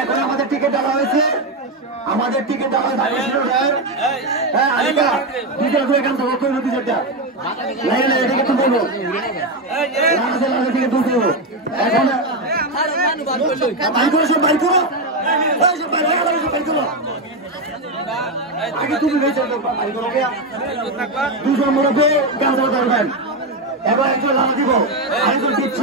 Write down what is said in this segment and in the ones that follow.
এখন আমাদের টিকিট দেওয়া হয়েছে, আমাদের টিকিট দেওয়া হ্যাঁ আলিকা দুইটা করে এখান থেকে করে নদী যেটা লাইন এদিকে তো বলবো দিকে তুলতে দেবো এখন বাইর করো আগে তুমি বাইর করো দুজন মুরব্বী গান ধরবেন এবার একজন লাভা দিব আরেকজন দিচ্ছে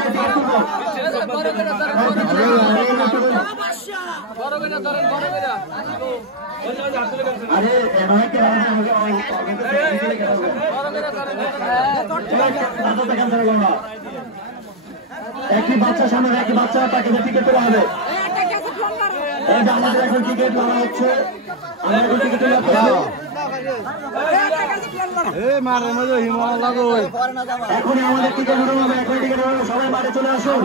আরে একই বাচ্চার সামনে একই বাচ্চা তাকে টিকিট দেওয়া হবে। আমাদের এখন টিকিট দেওয়া হচ্ছে, আমরা এখন টিকিট এখন আমাদের টিকিট হবে, এখন টিকিট সবাই মাঠে চলে আসুন।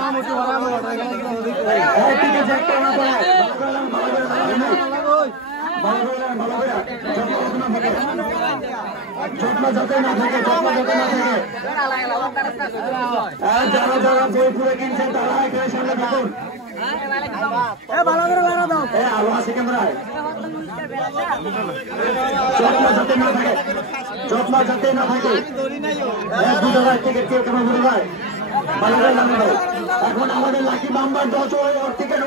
যত্ন যাতে না থাকে, যারা যারা বই পুরে কিনছেন তারা এখানে সামনে থাকুন। আলো আছে ক্যামেরায়, যত্ন যাতে না থাকে, যত্ন যাতে না থাকে। টিকিট কেউ কেমন ঘুরে যায় এখন আমাদের লাকি নাম্বার 10 টিকিট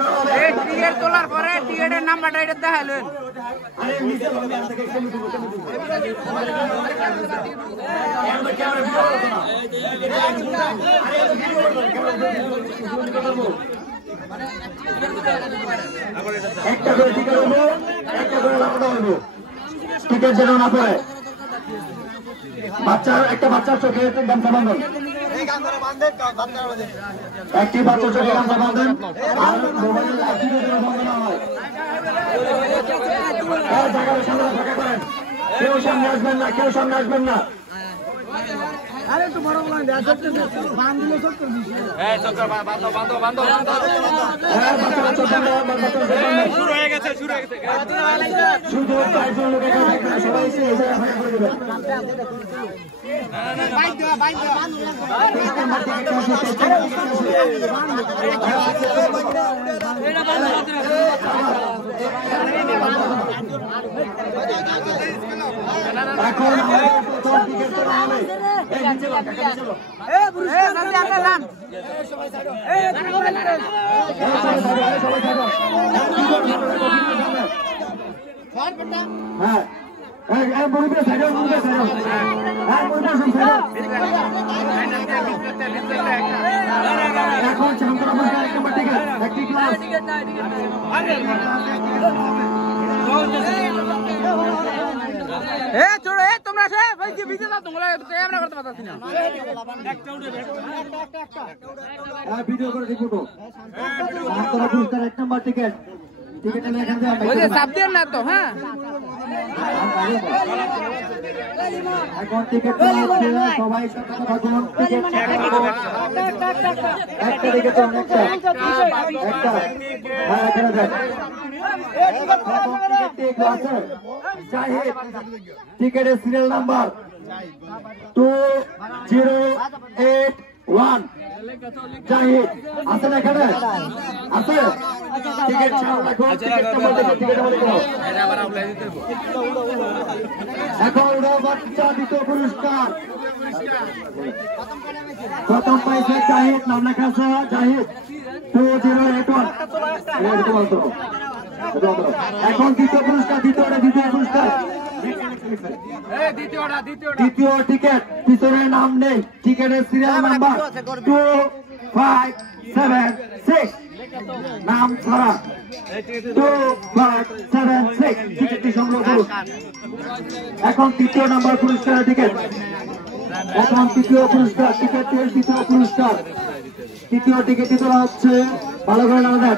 তোলার পরে টিকিটের নাম্বারটা এটা দেখালেন। আরে নিচে একটা করে টিকিট হবো, একটা করে লাগানো হবো, টিকিট যেন না পড়ে। বাচ্চার একটা বাচ্চার চোখে গামছা বাঁধন, একটি বাচ্চার চোখে গামছা বাঁধেন আর মোবাইলের লাইট বন্ধ না হয়। জায়গার সামনে ফাঁকা করেন, কেউ সামনে আসবেন না, কেউ সামনে আসবেন না। শুধু 5 জন লোক এখানে থাকবে, সবাই এসে এই জায়গায় ফাঁকা করে দেবেন। এখন তোমরা ক্যামেরা করতে পারছি না, ভিডিও করে দিব। এক নম্বর টিকিট চাপ দিয়ে না তো। হ্যাঁ এখন টিকিট সবাই একটা টিকিট একটা হ্যাঁ এখানে দেখ টিকিটের সিরিয়াল নাম্বার 2081 জাহিদ আছে না এখানে আছে টিকিট এখন বাচ্চা দ্বিতীয় পুরস্কার প্রথম পাইছে জাহিদ, নাম লেখা আছে জাহিদ 2081। এখন দ্বিতীয় পুরস্কার, দ্বিতীয় পুরস্কার দ্বিতীয় টিকিট, পিছনের নাম নেই, টিকিটের সিরিয়াল নাম্বার 2576 নাম ছাড়া 2576 টিকিটটি সংগ্রহ করুন। এখন তৃতীয় নাম্বার পুরস্কারের টিকিট, এখন তৃতীয় পুরস্কার, টিকিটের তৃতীয় পুরস্কার, তৃতীয় টিকিটটি তোলা হচ্ছে। ভালো করে নাম দেন,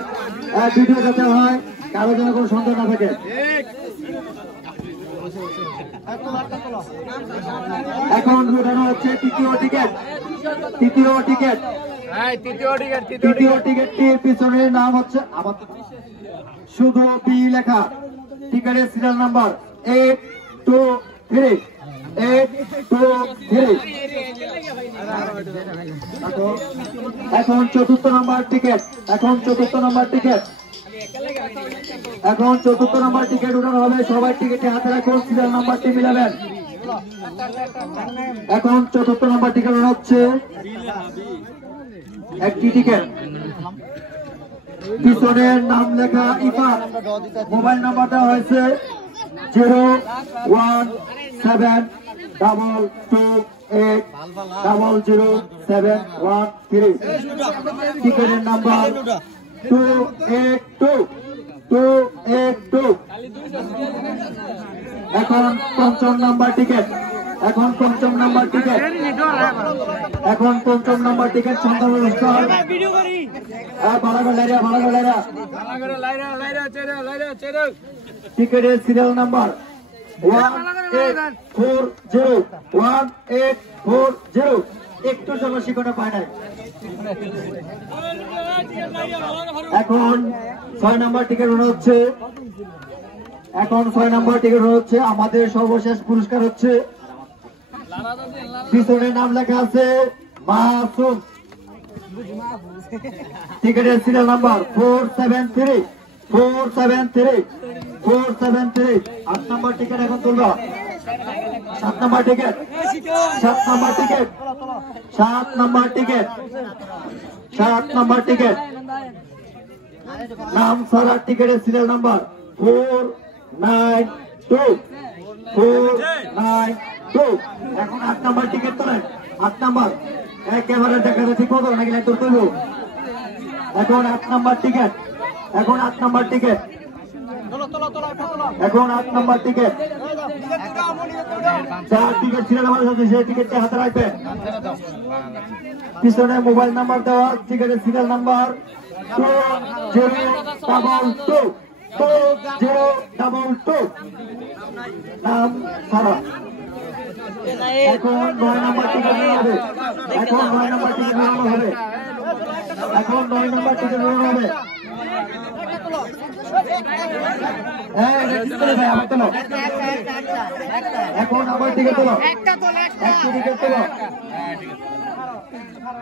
ভিডিও যাতে হয়, কারো যেন কোনো সন্দেহ না থাকে। এখন উঠানো হচ্ছে তৃতীয় টিকিট, তৃতীয় টিকিটটির পিছনের নাম হচ্ছে আবার শুধু বি লেখা, টিকিটের সিরিয়াল নাম্বার 823 823। এখন চতুর্থ নাম্বার টিকিট, এখন চতুর্থ নাম্বার টিকিট, এখন চতুর্থ নাম্বার টিকিট উঠানো হবে, সবাই টিকিটে হাতে রাখুন, সিরিয়াল নাম্বারটি মিলাবেন। এখন চতুর্থ নাম্বার টিকিট উঠানো হচ্ছে, একটি টিকিট, পিছনের নাম লেখা ইফাত, মোবাইল নাম্বার দেওয়া হয়েছে 01722800713, টিকিটের নাম্বার 282। এখন পঞ্চম নাম্বার টিকিট, এখন পঞ্চম নাম্বার টিকিট, এখন পঞ্চম নাম্বার টিকিট সন্ধ্যা অনুষ্ঠান। টিকিটের সিরিয়াল নাম্বার 1840। একটু জনশিক্ষণে পায় নাই। এখন 6 নাম্বার টিকিট হচ্ছে, এখন 6 নাম্বার টিকিট হচ্ছে, আমাদের সর্বশেষ পুরস্কার হচ্ছে, পিছনে নাম লেখা আছে মাসুম, টিকিটের সিরিয়াল নাম্বার 473। 8 নাম্বার টিকিট এখন তুলব। 7 number ticket, 7 number ticket, 7 number ticket, 7 number ticket, নাম সারা, টিকিটের সিরিয়াল নাম্বার 492। এখন 8 নাম্বার টিকিট তোলেন। 8 নাম্বার একেবারে দেখা যাচ্ছে কত নাকি তোর তুলব। এখন 8 নাম্বার টিকিট, এখন 8 নাম্বার টিকিট, এখন 8 নাম্বার টিকিট, যার টিকিট সিরিয়াল নাম্বার আছে সেই টিকিটটা হাতে রাখবেন। পিছনে মোবাইল নাম্বার দেওয়া, টিকিটের সিরিয়াল নাম্বার 2022। নাম সারা। এখন 9 নাম্বার টিকিট হবে, এখন 9 নাম্বার টিকিট হবে, এখন 9 নাম্বার টিকিট হবে। এখন আবার টিকিট তোলো, একটি টিকিট তোলো।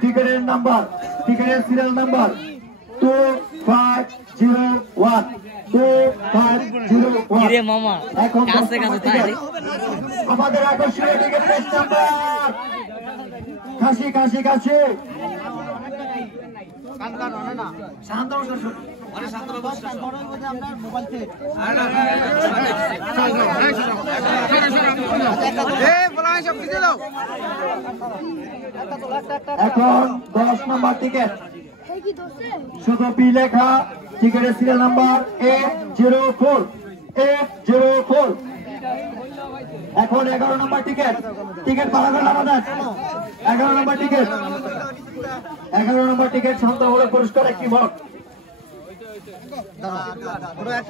টিকিটের নাম্বার, টিকিটের সিরিয়াল নাম্বার 2501। এখন আমাদের আকর্ষণীয় টিকিট নাম্বার কাশি কাশি কাশি এখন 10 নাম্বার টিকিট, শুধু পি লেখা, টিকিটের সিরিয়াল নাম্বার 804। এখন 11 নাম্বার টিকিট, টিকিট পাওয়া গেল আমাদের 11 নাম্বার টিকিট, 11 নাম্বার টিকিট সন্তানমূলক পুরস্কার একটি ভোট।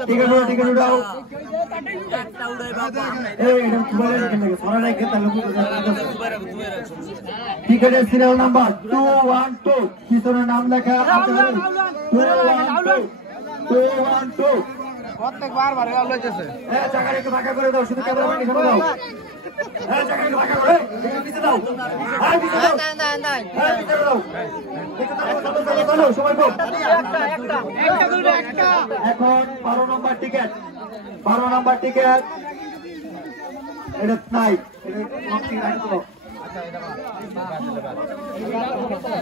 টিকিট উঠাও। টিকিটের সিরিয়াল নাম্বার 212, পিছনে নাম লেখা 212। প্রত্যেকবার বারে লাগতেছে জায়গা একটু ফাঁকা করে দাও, শুধু ক্যামেরাম্যান এখানে দাও। জায়গা একটু ফাঁকা করে পিছে দাও, পিছে দাও, পিছে দাও। সময় কম। এখন 12 নম্বর টিকিট, 12 নম্বর টিকিট, এটা নাই,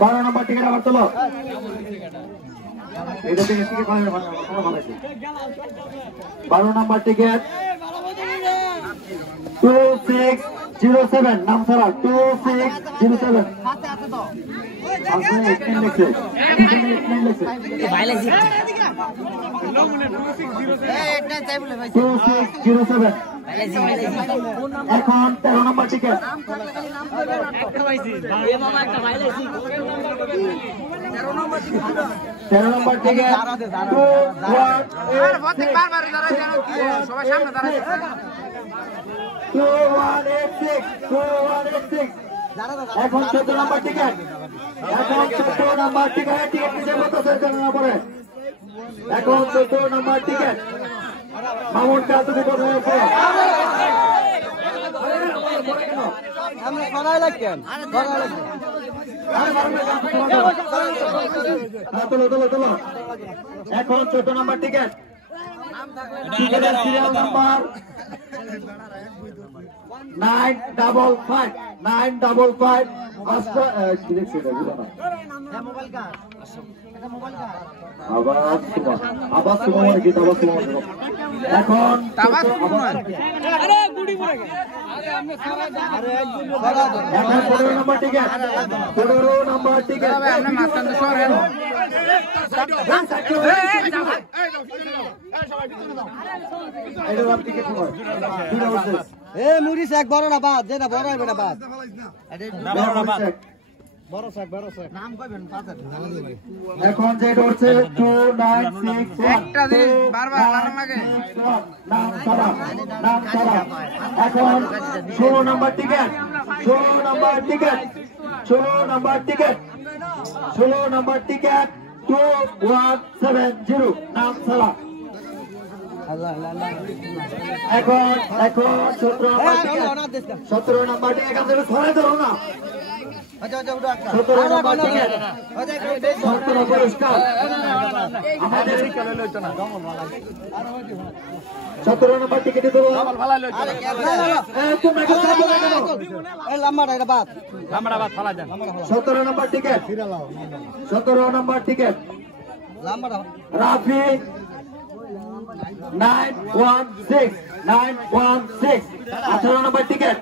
12 নম্বর টিকিট আবার তোলো। এটা থেকে টিকিট 12 নম্বর টিকিট 2607, নাম ছাড়া 2607। এখন 13 নম্বর টিকিট, 13 নম্বর টিকিট 2186। এখন 14 নম্বর টিকিট, এখন 14 নম্বর টিকিট, টিকিট নিচে বলতেছে 14 নম্বরে। এখন 14 নম্বর টিকিট মামুন কাতুরি কোথায় আছে? আমরা সরাই লাগেন তোলো। এখন 14 নম্বর টিকেট, টিকেটের সিরিয়াল নাম্বার 955 এখন 15 নম্বর টিকেট, 15 নম্বর টিকেট মুড়িস এক বড় না বাদ যেটা বড় হবে না বাদ এখন যেটা হচ্ছে 2961 নাম সারা এখন 16 নম্বর টিকেট 16 নম্বর টিকেট 2170 নাম সারা এখন 17 নম্বর টিকেট 17 নম্বর টিকেট এখান থেকে সরে ধরো না 17 নম্বর টিকেট 17 পুরস্কার আমাদের 17 নম্বর টিকেটে তো লম্বাটা এটা বাদ 17 নম্বর টিকেট 17 নম্বর টিকেট রাফি 916 18 নম্বর টিকেট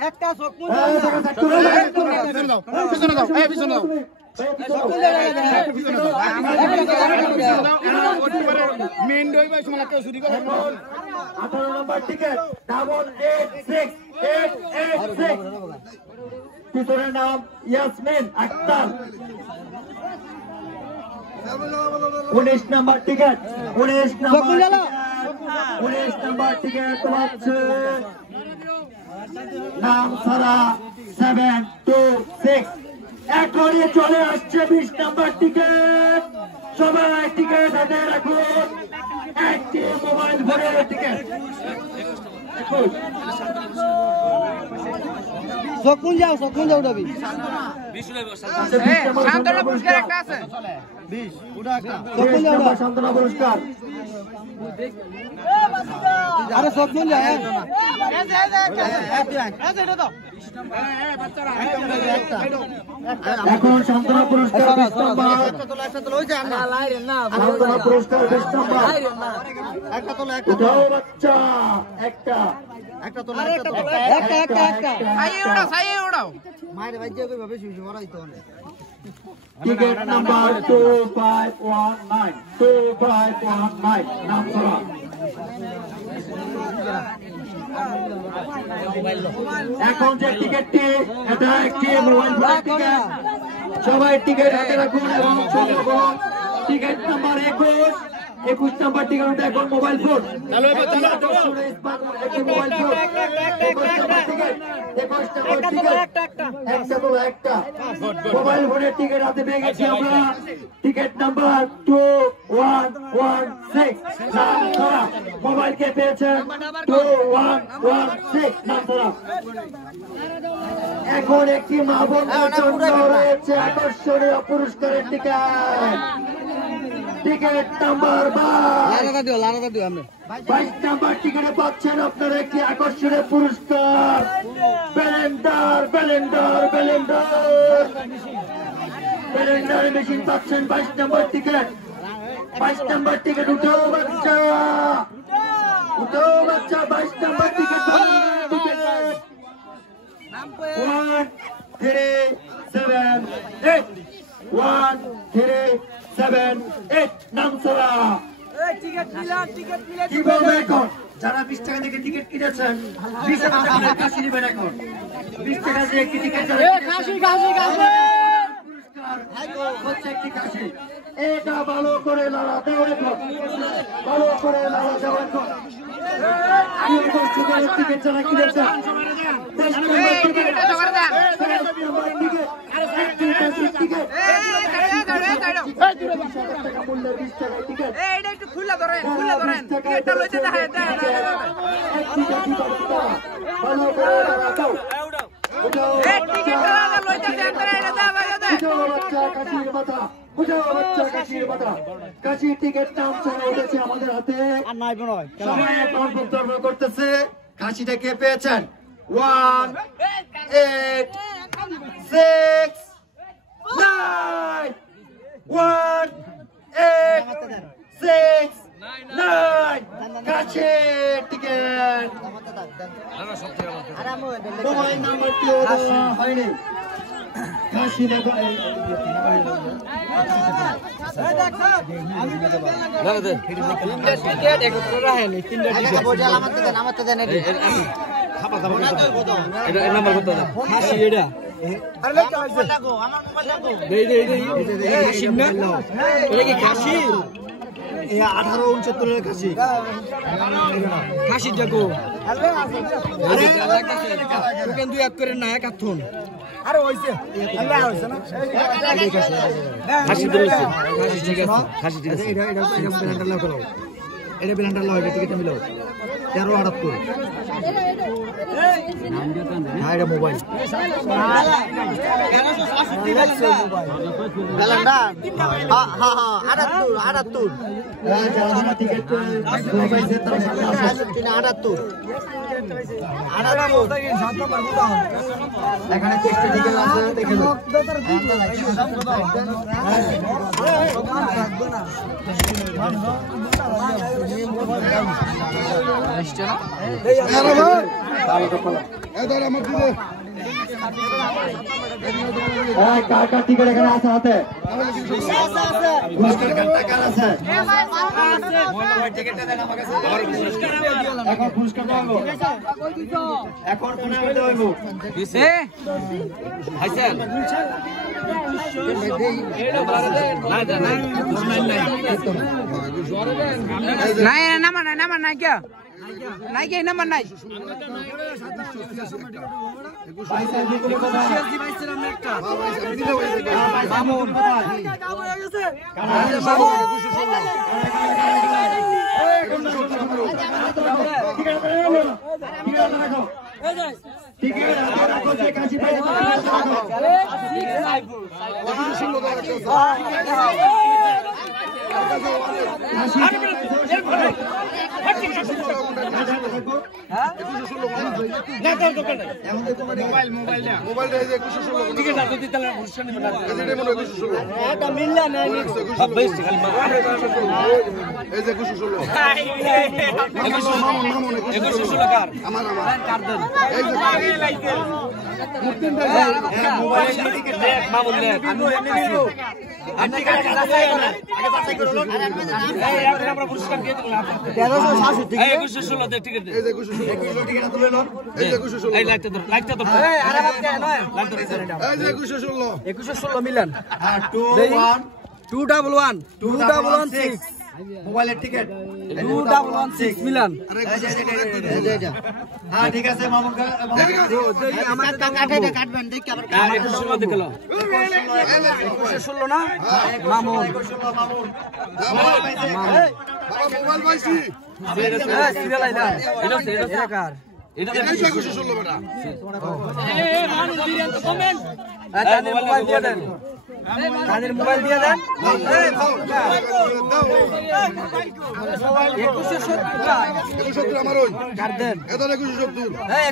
একটা মেন ডই ভাই সময় কেউ চুরি করে 18 নম্বর টিকেট 886886 পিছনের নাম ইয়াসমিন আক্তার 19 নম্বর টিকেট 19 নম্বর টিকেট হচ্ছে নাম সারা 726 এখনই চলে আসছে 20 নম্বর টিকেট সবাই টিকেট হাতে রাখুন একটি মোবাইল ফোনের টিকেট সকুন যাও উঠাবি সান্ত্বনা পুরস্কার একটা আছে 20 উঠা একটা সান্ত্বনা পুরস্কার আরে সকুন যাও এখন সান্ত্বনা পুরস্কার 20 নম্বর সান্ত্বনা পুরস্কার 20 নম্বর উঠাও বাচ্চা একটা টিকেট নাম্বার 2519 নাম করা এখন যে টিকেটটি এটা একটি মোবাইল ফোনের টিকেট সবাই টিকেট হাতে রাখুন এবং টিকেট নাম্বার 21 নম্বর টিকেট এখন মোবাইল ফোন একটি মোবাইল ফোন 21 নম্বর টিকেট একটা মোবাইল ফোনের টিকিট হাতে পেয়ে গেছি আমরা টিকিট নাম্বার 2116 নাম ধরা মোবাইল কে পেয়েছেন 2116 নাম ধরা এখন একটি মা বোনদের জন্য রয়েছে আকর্ষণীয় পুরস্কারের টিকিট নাম্বার 22 নাম্বার টিকিটে পাচ্ছেন আপনারা একটি আকর্ষণীয় পুরস্কার ব্যালেন্ডার মেশিন পাচ্ছেন 22 নম্বর টিকিট 22 নম্বর টিকিট উঠাও বাচ্চা 22 নম্বর টিকিট 1378 নাম ছাড়া কি বলবো এখন যারা 20 টাকা দিয়ে টিকিট কিনেছেন 20 টাকা করে কাশি নেবেন এখন 20 টাকা দিয়ে একটি টিকিট হচ্ছে একটি কাশি এটা ভালো করে লড়া দেও এখন ভালো করে লড়া দেও এখন টিকিট যারা কিনেছেন 10 নম্বর টিকিট মূল্যে 20 টাকা টিকিট। এইটা একটু খুলে ধরেন টিকিটটা লইতে দেখেন টিকিট কি অবস্থা? ভালো করে দাও। এই টিকিটটা লইতে দেন তারা এটা দাও দে উঠাও বাচ্চা কাশির মাথা, উঠাও বাচ্চা কাশির মাথা। কাশির টিকিট নাম চলে উঠেছে আমাদের হাতে। আর নাই বড় সবাই এখন বক্তব্য করতেছে। কাশিটা কে পেয়েছেন? 1 8 6 9 1 8 6 9 কাশির টিকিট। মোবাইল নাম্বারটিও দেওয়া হয়নি। কাশি খাসি দেখো দুই এক করে না এক আথন আরে হইছে না খাসি ধরেছে খাসি ঠিক আছে খাসি ঠিক আছে এটা ব্লেন্ডার লাগাও করো এটা ব্লেন্ডার লাগাও এটা টিকিট মিলাও 1378 না এটা মোবাইল ব্লেন্ডার হ্যাঁ 78 যারা টিকিট মোবাইলে তারা সামনে আসে। 78 এখানে টেক্সট টিকিট আছে দেখে নাও। কার কার টিকিট এখানে আছে হাতে? পুরস্কার কার্ডটা কার আছে? এখন পুরস্কার দেওয়া হলো। এখন পুরস্কার দেওয়া হলো। নাই নাম্বার নাই কে নাই কে নাম্বার নাই মিলান 211 মোবাইলের টিকিট 216 মিলান হ্যাঁ ঠিক আছে মামুন কাটবেন দেখি আবার 16 না মামুন মোবাইল পাইছি সিরিয়াল আইলা এটা কার এটা 216 বেটা মোবাইল দিয়ে দেন তাদের মোবাইল দিয়ে দেন 270 আমার ওই কার দেন এটা 270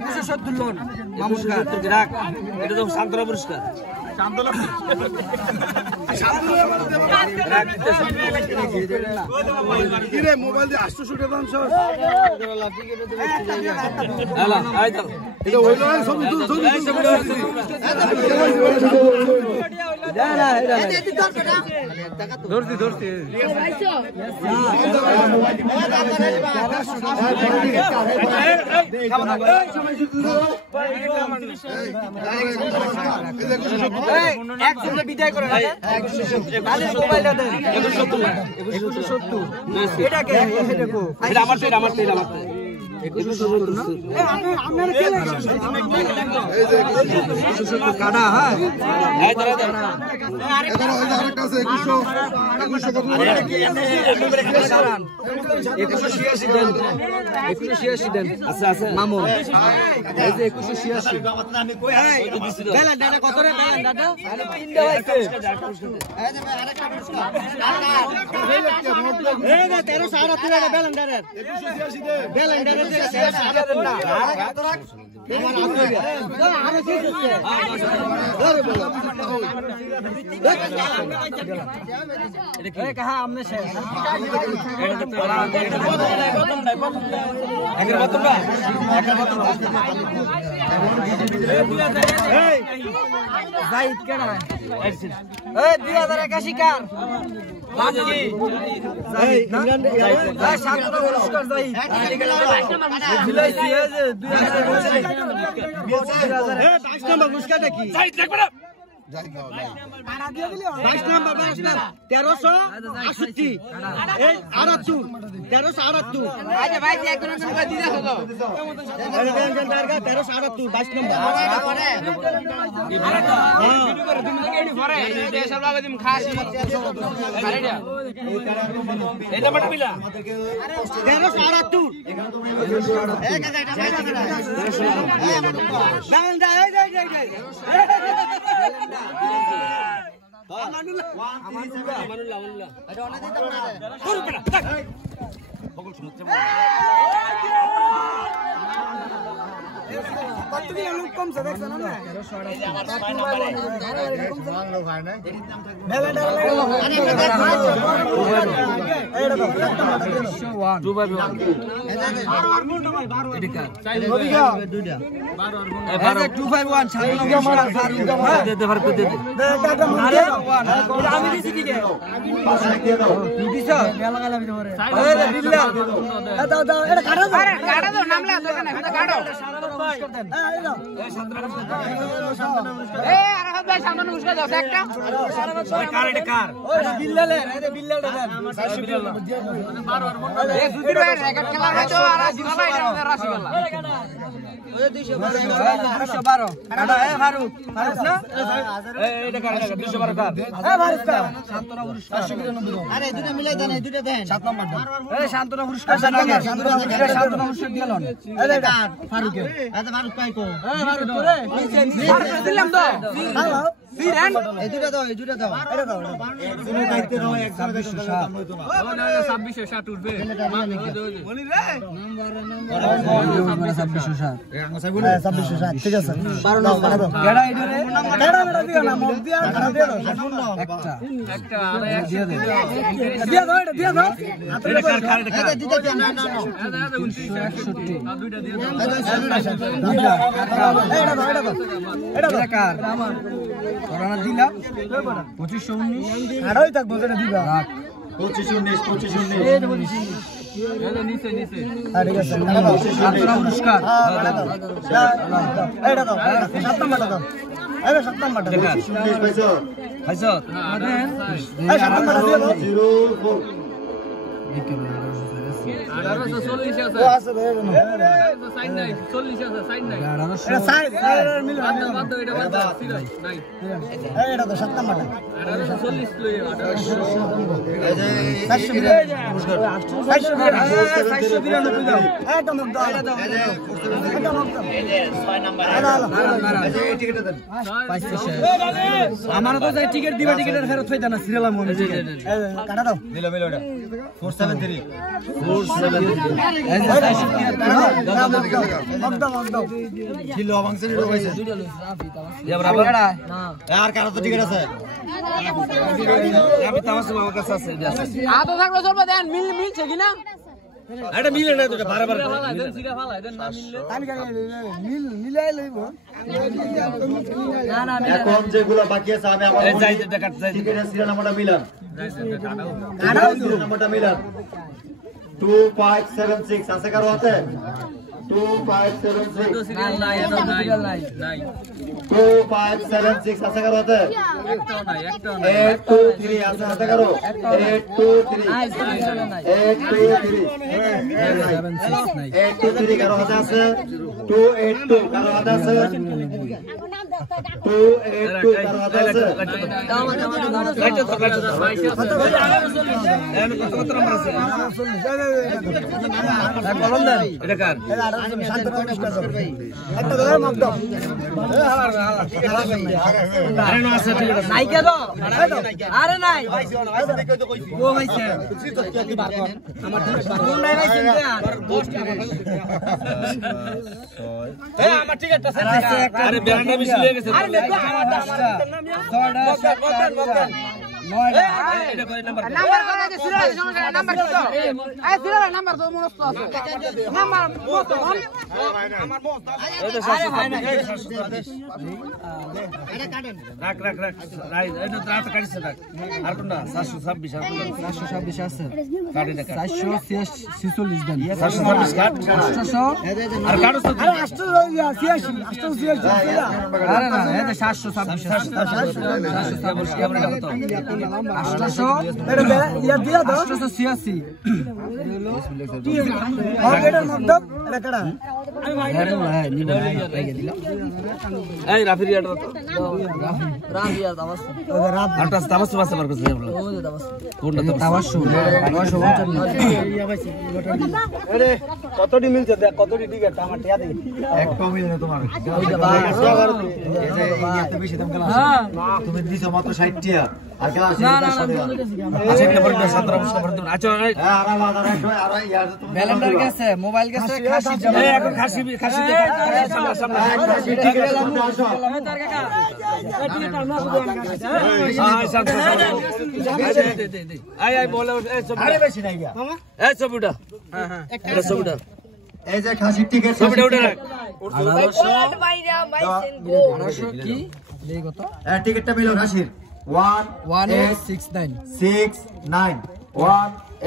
2170 লোন মামুনকার রাখ এটা তো শান্তলা পুরস্কার কিরে মোবাইল দিয়ে 800 টাকা দাম স্যার এটা হইলো ছবি তুল ধরছি বিদায় করে আরেকটা আছে 2100 2186 দেন 2186 দেন আচ্ছা আচ্ছা মামুন এই যে 2186 বেলা দাদা কত রে বেলা দাদা আরে তিনটা হইছে এই যে ভাই আরেকটা পুরস্কার এই যে 1308 টাকা বেলা দাদা 2186 দে বেলা দাদা 1308 দেন না আমার আরে কি হচ্ছে আরে বলো এটা কাহা আমনে শেষ এটা তো আগের বতবা এই জাহিদ কেডা এই 2081 কার বাকি এই ইমরান এই সাতটা পুরস্কার জাহিদ দিলাইছি এই যে 2000 এই 22 নম্বর পুরস্কারটা কি জাহিদ দেখবে না 22 নম্বর 1368 এই 1368 আচ্ছা ভাই এক কোন করে দিদা হলো 1368 22 নম্বর এটা মত পিলা আমার তো যাই টিকেট দিবা টিকেটের ফেরত হইতা না সিরিয়াল মনে কাটা দাও দিলো মিলো এটা 473 কিলো অবংশ নিলো কইছে ইয়া বরাবর আর কারো তো টিকেট আছে আমি তামাস আমার কাছে আছে আ তো থাকলো চলবে দেন মিলছে কিনা এটা মিলে না তো বারবার সিরা ফালা দেন না মিললে আমি মিলাই লইব না এখন যেগুলো বাকি আছে আমি আমার যাই কাট যাই টিকেটের সিরিয়াল নাম্বারটা মিলান কাটাও সিরিয়াল নাম্বারটা মিলান 2576 আছে কারো হাতে 2576 নাই 2576 আছে কারো হাতে 823 আছে হাতে কারো 823 কারো হাতে আছে 282 কারো হাতে আছে 282 কার হাতে আছে? আরে নাই ও ভাইছে আমার নাই ভাইছে আমার টিকেটটা আরে ব্যান্ডটা বেশি লেগে গেছে আরে দেখো আমারটা নাম্বার কত আছে সিরিয়াল সমস্যা নাম্বার কত এই সিরিয়াল নাম্বার তো মনস্ত আছে নাম্বার কত আমার মত এটা 726 এটা কাটেন রাখ এটা রাত কাটিছে রাখ আর কোনটা 726 আর কোনটা 726 আছে কাটি দেখা 446 দেন 726 কাট 800 আর কাটছ তো 886 আরে না এটা 726 726 কেমন কত 800 এটা ইয়া দিয়া দাও 886 এটার মধ্যে এটা কাটা আমি ভাই নিবে আইগে দিলাম এই রাফি রিয়াটা তো রাফি রিয়া দাবাস রাত আটা দাবাস বাসে বার করতে বলো ও দাবাস কোনটা তো দাবাস 955 আরে কতটি মিলছে দেখ কতটি টিকেট আমার টিয়া দে একটা মিলে তোমার এত বেশি দাম গেল তুমি দিছো মাত্র 60 টাকা আর কেন আছে আচ্ছা একটা বড় 17 বছর ভরে দেব আচ্ছা আরে বাজার আর ইয়ার তুমি ব্যালেন্ডার গেছে মোবাইল গেছে খাসি এই এখন খাসি দে সামনে ঠিক আছে তুমি আসো তার কাকা টিকেট আমরা শুধু আই বলে এই ছবি আরে বেশি নাই গা এই ছবিটা হ্যাঁ এটা ছবিটা এই যে খাসির টিকেট ছবিটা উঠে রাখ 1800 কি দেই কত টিকেটটা মিলো খাসির 1869 1869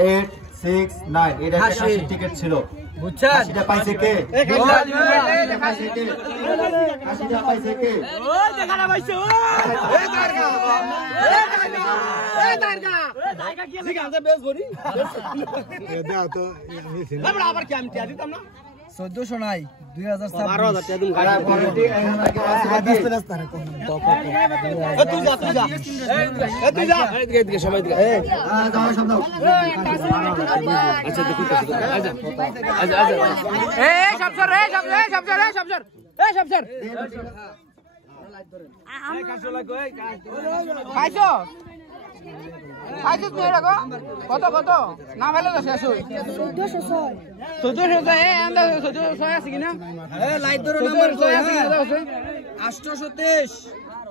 1869 এটা একটা খাসির টিকেট ছিল বুঝছেন খাসিটা পাইছে কে খাসিটা পাইছে কে ওই দেখা না ভাইছে ওই দারগা দারগা কি লাগে বেশ বড়ি দাও তো আমরা আবার কি আমি টিয়া দিতাম না 1400 নাই 2000 12000 টিয়া দিম আরে কোয়ালিটি এখানে কি আছে তুই যা এদিকে সবাই দিকে যাও শব্দ আচ্ছা দেখুন আচ্ছা এই সবসর এই সবসর খাইছো তুই এটা কত না ভালো তো শেষ হই 1406 এই আন্দা 1406 আছে কিনা এই লাইট ধরো নাম্বার 1406 আছে কিনা 823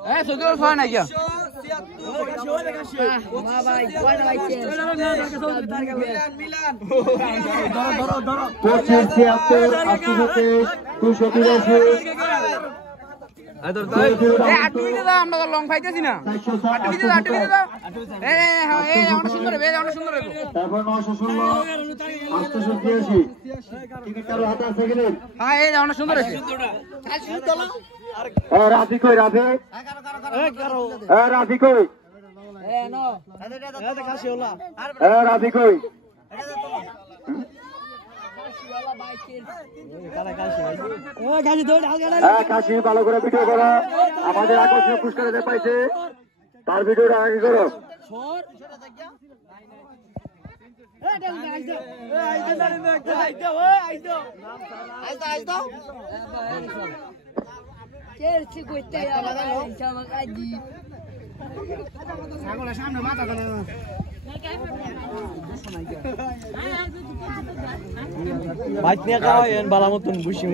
এই 1406 নাই কিয়া মিলান 25 এই আটুই দাও আমরা তো লং পাইতেছি না আটুই দাও এই আমরা সুন্দর তারপর 916 882 টিকিটটার হাতে আছে কিনা হ্যাঁ এই আমরা সুন্দর আছে রাফি কই রাফি রাফি কই রাফি কই কাশি ভালো করে ভিডিও করো আমাদের আকর্ষণীয় পুরস্কার পাইছে তার ভিডিওটা আগে করো বাইক নিয়ে খাওয়া বালা মতন বুঝি